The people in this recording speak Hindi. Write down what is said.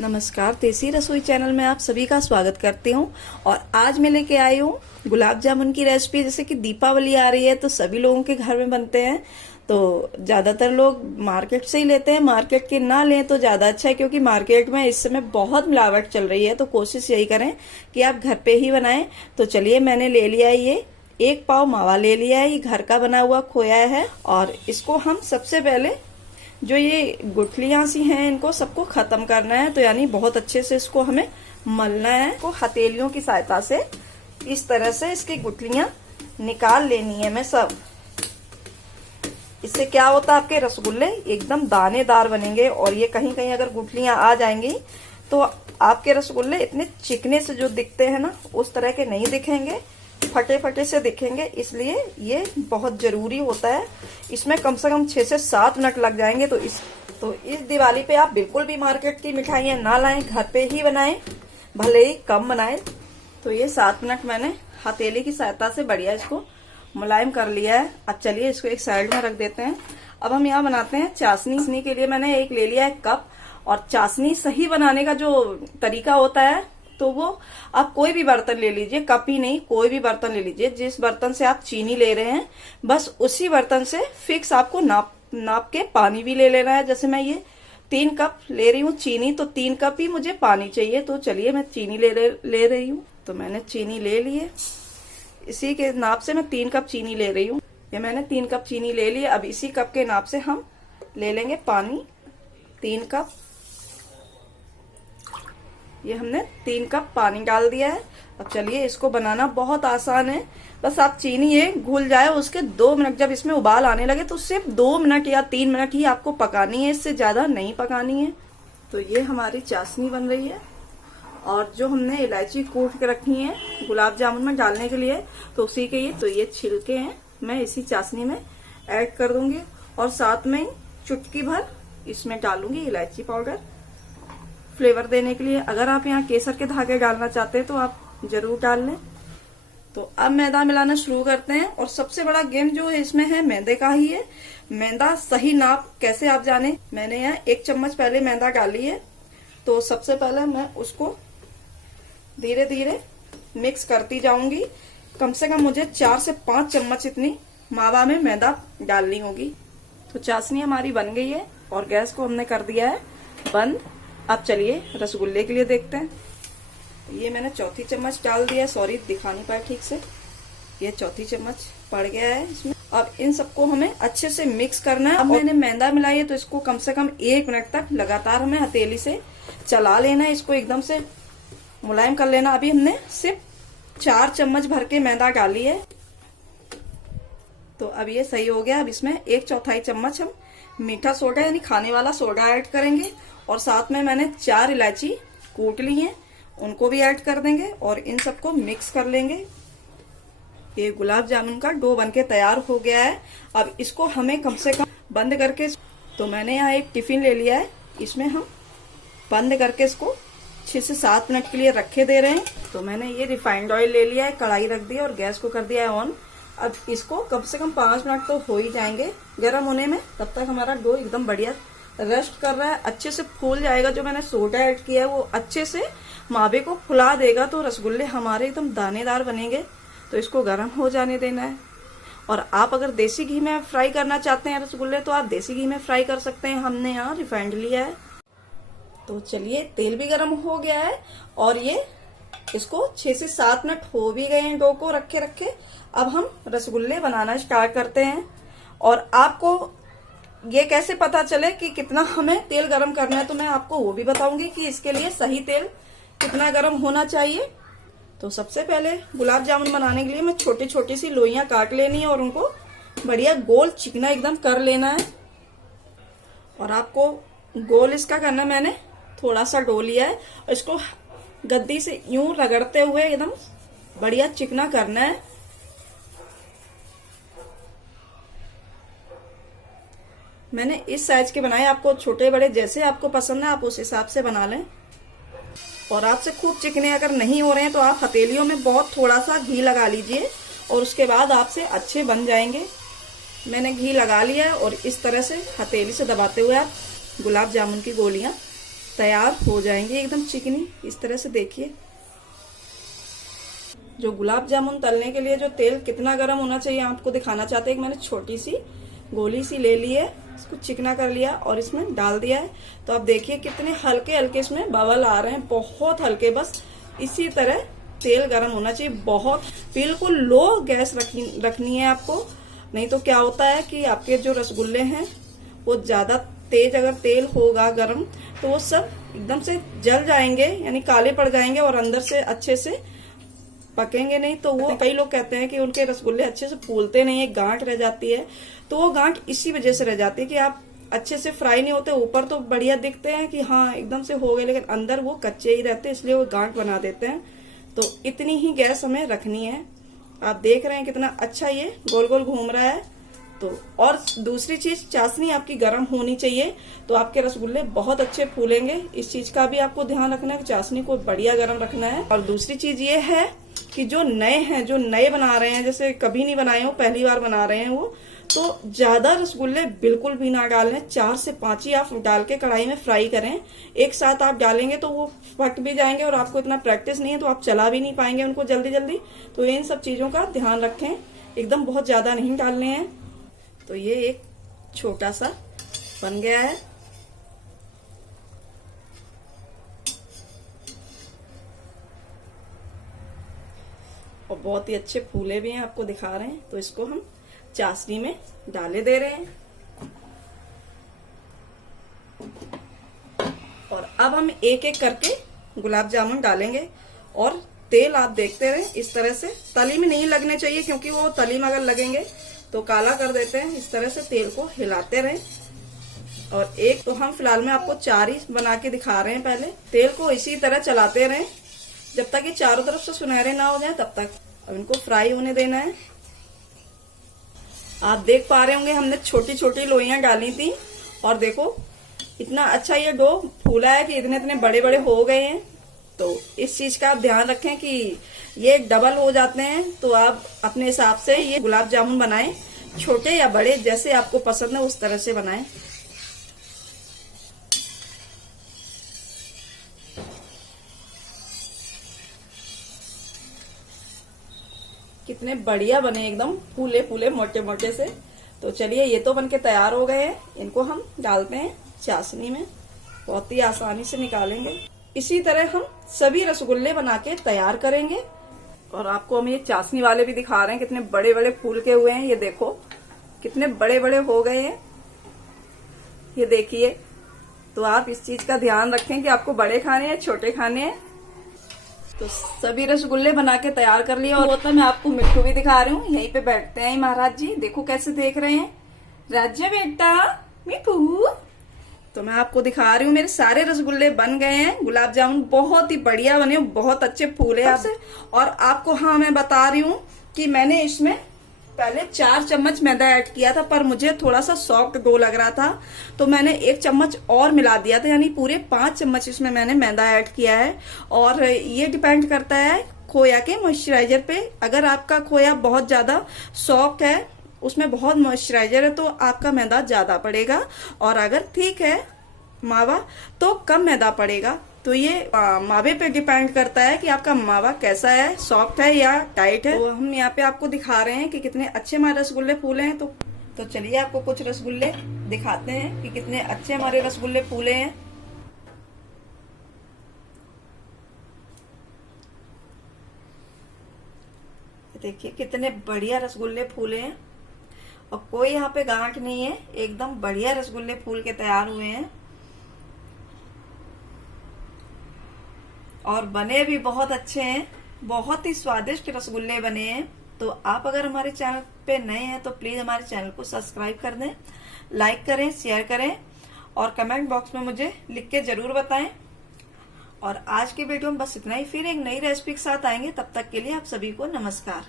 नमस्कार, देसी रसोई चैनल में आप सभी का स्वागत करती हूँ। और आज मैं लेके आई हूँ गुलाब जामुन की रेसिपी। जैसे कि दीपावली आ रही है तो सभी लोगों के घर में बनते हैं, तो ज्यादातर लोग मार्केट से ही लेते हैं। मार्केट के ना लें तो ज्यादा अच्छा है, क्योंकि मार्केट में इस समय बहुत मिलावट चल रही है। तो कोशिश यही करें कि आप घर पे ही बनाएं। तो चलिए, मैंने ले लिया है ये 1 पाव मावा ले लिया है। ये घर का बना हुआ खोया है। और इसको हम सबसे पहले जो ये गुठलियां सी हैं इनको सबको खत्म करना है। तो यानी बहुत अच्छे से इसको हमें मलना है। इसको हथेलियों की सहायता से इस तरह से इसकी गुठलियां निकाल लेनी है मैं सब। इससे क्या होता है, आपके रसगुल्ले एकदम दानेदार बनेंगे। और ये कहीं कहीं अगर गुठलियां आ जाएंगी तो आपके रसगुल्ले इतने चिकने से जो दिखते हैं ना, उस तरह के नहीं दिखेंगे, फटे फटे से दिखेंगे। इसलिए ये बहुत जरूरी होता है। इसमें कम से कम 6 से 7 मिनट लग जाएंगे। तो इस दिवाली पे आप बिल्कुल भी मार्केट की मिठाइयां ना लाएं, घर पे ही बनाएं, भले ही कम बनाएं। तो ये 7 मिनट मैंने हथेली की सहायता से बढ़िया इसको मुलायम कर लिया है। अब चलिए इसको एक साइड में रख देते हैं। अब हम यहाँ बनाते हैं चाशनी। के लिए मैंने एक ले लिया है कप। और चाशनी सही बनाने का जो तरीका होता है, तो वो आप कोई भी बर्तन ले लीजिए, कप ही नहीं, कोई भी बर्तन ले लीजिए। जिस बर्तन से आप चीनी ले रहे हैं, बस उसी बर्तन से फिक्स आपको नाप के पानी भी ले लेना है। जैसे मैं ये 3 कप ले रही हूँ चीनी, तो 3 कप ही मुझे पानी चाहिए। तो चलिए, मैं चीनी ले रही हूँ। तो मैंने चीनी ले ली है। इसी के नाप से मैं 3 कप चीनी ले रही हूँ। ये मैंने 3 कप चीनी ले ली। अब इसी कप के नाप से हम ले लेंगे पानी 3 कप। ये हमने 3 कप पानी डाल दिया है। अब चलिए, इसको बनाना बहुत आसान है। बस आप चीनी ये घुल जाए, उसके 2 मिनट जब इसमें उबाल आने लगे तो सिर्फ 2 मिनट या 3 मिनट ही आपको पकानी है, इससे ज्यादा नहीं पकानी है। तो ये हमारी चाशनी बन रही है। और जो हमने इलायची कूट के रखी है गुलाब जामुन में डालने के लिए, तो उसी के ये छिलके हैं, मैं इसी चाशनी में ऐड कर दूंगी। और साथ में चुटकी भर इसमें डालूंगी इलायची पाउडर, फ्लेवर देने के लिए। अगर आप यहाँ केसर के धागे डालना चाहते हैं तो आप जरूर डाल लें। तो अब मैदा मिलाना शुरू करते हैं। और सबसे बड़ा गेम जो है इसमें है मैदे का ही है। मैदा सही नाप कैसे आप जाने, मैंने यहाँ 1 चम्मच पहले मैदा डाली है। तो सबसे पहले मैं उसको धीरे धीरे मिक्स करती जाऊंगी। कम से कम मुझे 4 से 5 चम्मच इतनी मावा में मैदा डालनी होगी। तो चाशनी हमारी बन गई है और गैस को हमने कर दिया है बंद। अब चलिए रसगुल्ले के लिए देखते हैं। ये मैंने 4थी चम्मच डाल दिया है। सॉरी, दिखा नहीं पाया ठीक से। ये 4थी चम्मच पड़ गया है इसमें। अब इन सबको हमें अच्छे से मिक्स करना है। अब मैंने मैदा मिलाई है, तो इसको कम से कम 1 मिनट तक लगातार हमें हथेली से चला लेना है। इसको एकदम से मुलायम कर लेना। अभी हमने सिर्फ 4 चम्मच भर के मैदा डाली है। तो अब ये सही हो गया। अब इसमें 1/4 चम्मच हम मीठा सोडा यानी खाने वाला सोडा ऐड करेंगे। और साथ में मैंने 4 इलायची कूट ली हैं, उनको भी ऐड कर देंगे और इन सबको मिक्स कर लेंगे। ये गुलाब जामुन का डो बनके तैयार हो गया है। अब इसको हमें कम से कम बंद करके, तो मैंने यहाँ एक टिफिन ले लिया है, इसमें हम बंद करके इसको 6 से 7 मिनट के लिए रखे दे रहे हैं। तो मैंने ये रिफाइंड ऑयल ले लिया है, कढ़ाई रख दी और गैस को कर दिया है ऑन। अब इसको कम से कम 5 मिनट तो हो ही जाएंगे गर्म होने में। तब तक हमारा डो एकदम बढ़िया रेस्ट कर रहा है, अच्छे से फूल जाएगा। जो मैंने सोडा ऐड किया है वो अच्छे से मावे को फुला देगा। तो रसगुल्ले हमारे एकदम दानेदार बनेंगे। तो इसको गर्म हो जाने देना है। और आप अगर देसी घी में फ्राई करना चाहते हैं रसगुल्ले, तो आप देसी घी में फ्राई कर सकते हैं। हमने यहाँ रिफाइंड लिया है। तो चलिए, तेल भी गर्म हो गया है और ये इसको 6 से 7 मिनट हो भी गए हैं डो को रखे। अब हम रसगुल्ले बनाना स्टार्ट करते हैं। और आपको ये कैसे पता चले कि कितना हमें तेल गरम करना है, तो मैं आपको वो भी बताऊंगी कि इसके लिए सही तेल कितना गरम होना चाहिए। तो सबसे पहले गुलाब जामुन बनाने के लिए मैं छोटी छोटी सी लोइयां काट लेनी है और उनको बढ़िया गोल चिकना एकदम कर लेना है। और आपको गोल इसका करना है। मैंने थोड़ा सा डो लिया है और इसको गद्दी से यूं रगड़ते हुए एकदम बढ़िया चिकना करना है। मैंने इस साइज के बनाए। आपको छोटे बड़े जैसे आपको पसंद है आप उस हिसाब से बना लें। और आपसे खूब चिकने अगर नहीं हो रहे हैं तो आप हथेलियों में बहुत थोड़ा सा घी लगा लीजिए और उसके बाद आपसे अच्छे बन जाएंगे। मैंने घी लगा लिया है और इस तरह से हथेली से दबाते हुए आप गुलाब जामुन की गोलियां तैयार हो जाएंगे एकदम चिकनी। इस तरह से देखिए। जो गुलाब जामुन तलने के लिए जो तेल कितना गर्म होना चाहिए आपको दिखाना चाहते हैं। मैंने छोटी सी गोली सी ले ली है, इसको चिकना कर लिया और इसमें डाल दिया है। तो आप देखिए कितने हल्के हल्के इसमें बबल आ रहे हैं, बहुत हल्के। बस इसी तरह तेल गर्म होना चाहिए, बहुत बिल्कुल लो गैस रखनी है आपको। नहीं तो क्या होता है कि आपके जो रसगुल्ले हैं वो ज्यादा तेज अगर तेल होगा गर्म तो वो सब एकदम से जल जाएंगे, यानी काले पड़ जाएंगे और अंदर से अच्छे से पकेंगे नहीं। तो वो कई लोग कहते हैं कि उनके रसगुल्ले अच्छे से फूलते नहीं है, गांठ रह जाती है। तो वो गांठ इसी वजह से रह जाती है कि आप अच्छे से फ्राई नहीं होते। ऊपर तो बढ़िया दिखते हैं कि हाँ एकदम से हो गए, लेकिन अंदर वो कच्चे ही रहते हैं, इसलिए वो गांठ बना देते हैं। तो इतनी ही गैस हमें रखनी है। आप देख रहे हैं कितना अच्छा ये गोल गोल घूम रहा है। तो और दूसरी चीज, चाशनी आपकी गर्म होनी चाहिए, तो आपके रसगुल्ले बहुत अच्छे फूलेंगे। इस चीज का भी आपको ध्यान रखना है कि चाशनी को बढ़िया गर्म रखना है। और दूसरी चीज ये है कि जो नए हैं, जो नए बना रहे हैं, जैसे कभी नहीं बनाए हो, पहली बार बना रहे हैं वो, तो ज्यादा रसगुल्ले बिल्कुल भी ना डालें। 4 से 5 ही आप डाल के कढ़ाई में फ्राई करें। एक साथ आप डालेंगे तो वो फट भी जाएंगे और आपको इतना प्रैक्टिस नहीं है तो आप चला भी नहीं पाएंगे उनको जल्दी जल्दी। तो इन सब चीजों का ध्यान रखें, एकदम बहुत ज्यादा नहीं डालने हैं। तो ये एक छोटा सा बन गया है। और बहुत ही अच्छे फूले भी हैं, आपको दिखा रहे हैं। तो इसको हम चाशनी में डाले दे रहे हैं। और अब हम एक एक करके गुलाब जामुन डालेंगे और तेल आप देखते रहे इस तरह से। तली में नहीं लगने चाहिए क्योंकि वो तली में अगर लगेंगे तो काला कर देते हैं। इस तरह से तेल को हिलाते रहे। और एक तो हम फिलहाल में आपको 4 ही बना के दिखा रहे हैं। पहले तेल को इसी तरह चलाते रहे जब तक ये चारों तरफ से सुनहरे ना हो जाए तब तक। अब इनको फ्राई होने देना है। आप देख पा रहे होंगे हमने छोटी छोटी लोइयां डाली थी और देखो इतना अच्छा ये डो फूला है कि इतने इतने बड़े बड़े हो गए हैं। तो इस चीज का आप ध्यान रखें कि ये डबल हो जाते हैं। तो आप अपने हिसाब से ये गुलाब जामुन बनाएं, छोटे या बड़े जैसे आपको पसंद है उस तरह से बनाएं। कितने बढ़िया बने, एकदम फूले फूले मोटे मोटे से। तो चलिए ये तो बनके तैयार हो गए हैं। इनको हम डालते हैं चाशनी में, बहुत ही आसानी से निकालेंगे। इसी तरह हम सभी रसगुल्ले बना के तैयार करेंगे। और आपको हम ये चाशनी वाले भी दिखा रहे हैं, कितने बड़े बड़े फूल के हुए हैं। ये देखो कितने बड़े बड़े हो गए हैं, ये देखिए। तो आप इस चीज का ध्यान रखें कि आपको बड़े खाने हैं छोटे खाने हैं। तो सभी रसगुल्ले बना के तैयार कर लिए। और वो तो मैं आपको मिट्टू भी दिखा रही हूँ, यहीं पे बैठते हैं महाराज जी। देखो कैसे देख रहे हैं, राज्य बेटा मिठू। तो मैं आपको दिखा रही हूँ मेरे सारे रसगुल्ले बन गए हैं। गुलाब जामुन बहुत ही बढ़िया बने, बहुत अच्छे फूले आपसे। और आपको हाँ मैं बता रही हूँ कि मैंने इसमें पहले 4 चम्मच मैदा ऐड किया था, पर मुझे थोड़ा सा सॉफ्ट डो लग रहा था तो मैंने 1 चम्मच और मिला दिया था, यानी पूरे 5 चम्मच इसमें मैंने मैदा ऐड किया है। और ये डिपेंड करता है खोया के मॉइस्चराइजर पे। अगर आपका खोया बहुत ज्यादा सॉफ्ट है, उसमें बहुत मॉइस्चराइजर है, तो आपका मैदा ज्यादा पड़ेगा। और अगर ठीक है मावा तो कम मैदा पड़ेगा। तो ये मावे पे डिपेंड करता है कि आपका मावा कैसा है, सॉफ्ट है या टाइट है। तो हम यहाँ पे आपको दिखा रहे हैं कि कितने अच्छे हमारे रसगुल्ले फूले हैं। तो चलिए आपको कुछ रसगुल्ले दिखाते हैं कि कितने अच्छे हमारे रसगुल्ले फूले हैं। देखिए कितने बढ़िया रसगुल्ले फूले हैं और कोई यहाँ पे गांठ नहीं है, एकदम बढ़िया रसगुल्ले फूल के तैयार हुए हैं। और बने भी बहुत अच्छे हैं, बहुत ही स्वादिष्ट रसगुल्ले बने हैं। तो आप अगर हमारे चैनल पे नए हैं तो प्लीज हमारे चैनल को सब्सक्राइब कर दें, लाइक करें, शेयर करें और कमेंट बॉक्स में मुझे लिख के जरूर बताएं। और आज की वीडियो में बस इतना ही, फिर एक नई रेसिपी के साथ आएंगे। तब तक के लिए आप सभी को नमस्कार।